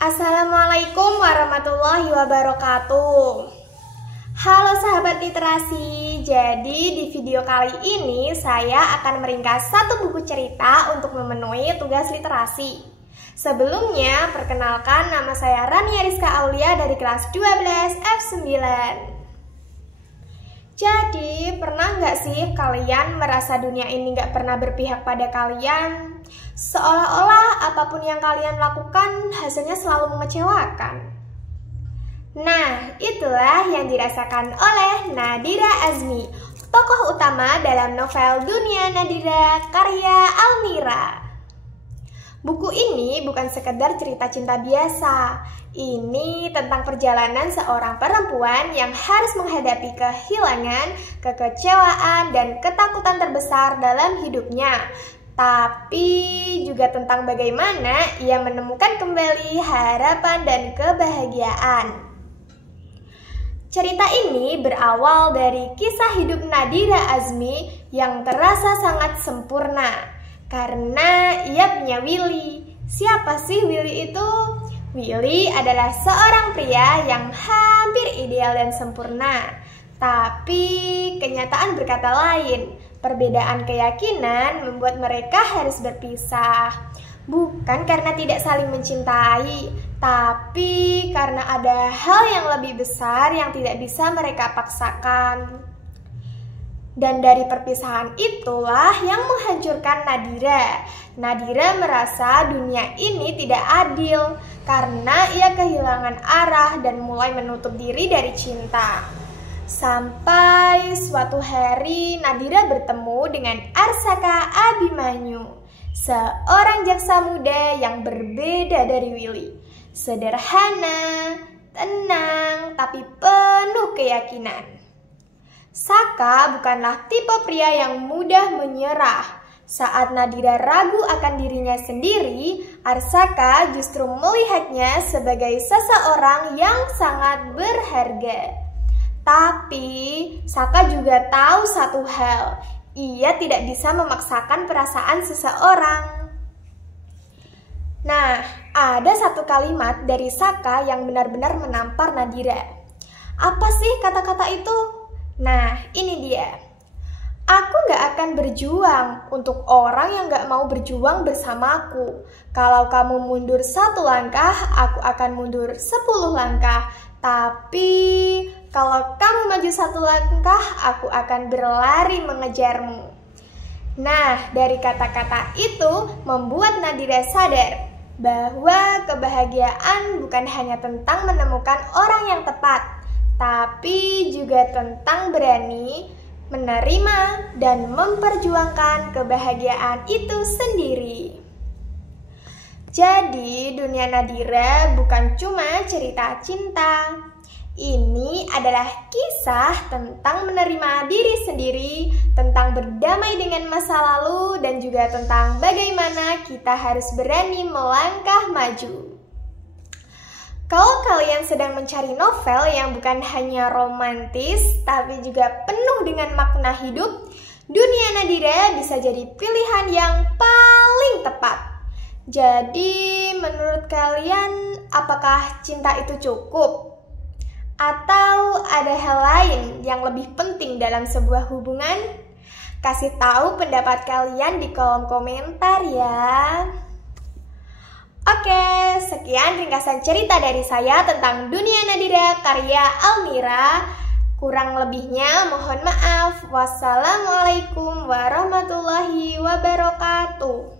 Assalamualaikum warahmatullahi wabarakatuh. Halo sahabat literasi, jadi di video kali ini saya akan meringkas satu buku cerita untuk memenuhi tugas literasi. Sebelumnya, perkenalkan nama saya Rania Rizka Aulia dari kelas 12 F9. Jadi, pernah nggak sih kalian merasa dunia ini nggak pernah berpihak pada kalian? Seolah-olah apapun yang kalian lakukan hasilnya selalu mengecewakan. Nah, itulah yang dirasakan oleh Nadira Azmi, tokoh utama dalam novel Dunia Nadira karya Almira. Buku ini bukan sekedar cerita cinta biasa. Ini tentang perjalanan seorang perempuan yang harus menghadapi kehilangan, kekecewaan, dan ketakutan terbesar dalam hidupnya. Tapi juga tentang bagaimana ia menemukan kembali harapan dan kebahagiaan. Cerita ini berawal dari kisah hidup Nadira Azmi yang terasa sangat sempurna karena ia punya Willy. Siapa sih Willy itu? Willy adalah seorang pria yang hampir ideal dan sempurna. Tapi kenyataan berkata lain. Perbedaan keyakinan membuat mereka harus berpisah. Bukan karena tidak saling mencintai, tapi karena ada hal yang lebih besar yang tidak bisa mereka paksakan. Dan dari perpisahan itulah yang menghancurkan Nadira. Nadira merasa dunia ini tidak adil karena ia kehilangan arah dan mulai menutup diri dari cinta. Sampai suatu hari Nadira bertemu dengan Arsaka Abimanyu, seorang jaksa muda yang berbeda dari Willy. Sederhana, tenang, tapi penuh keyakinan. Saka bukanlah tipe pria yang mudah menyerah. Saat Nadira ragu akan dirinya sendiri, Arsaka justru melihatnya sebagai seseorang yang sangat berharga. Tapi Saka juga tahu satu hal, ia tidak bisa memaksakan perasaan seseorang. Nah, ada satu kalimat dari Saka yang benar-benar menampar Nadira. Apa sih kata-kata itu? Nah, ini dia. Aku gak akan berjuang untuk orang yang gak mau berjuang bersamaku. Kalau kamu mundur 1 langkah, aku akan mundur 10 langkah. Tapi kalau kamu maju 1 langkah, aku akan berlari mengejarmu. Nah, dari kata-kata itu membuat Nadira sadar bahwa kebahagiaan bukan hanya tentang menemukan orang yang tepat, tapi juga tentang berani menerima dan memperjuangkan kebahagiaan itu sendiri. Jadi, dunia Nadira bukan cuma cerita cinta. Ini adalah kisah tentang menerima diri sendiri, tentang berdamai dengan masa lalu, dan juga tentang bagaimana kita harus berani melangkah maju. Kalau kalian sedang mencari novel yang bukan hanya romantis, tapi juga penuh dengan makna hidup, Dunia Nadira bisa jadi pilihan yang paling tepat. Jadi, menurut kalian, apakah cinta itu cukup? Atau ada hal lain yang lebih penting dalam sebuah hubungan? Kasih tahu pendapat kalian di kolom komentar ya. Oke, sekian ringkasan cerita dari saya tentang Dunia Nadira karya Almira. Kurang lebihnya mohon maaf. Wassalamualaikum warahmatullahi wabarakatuh.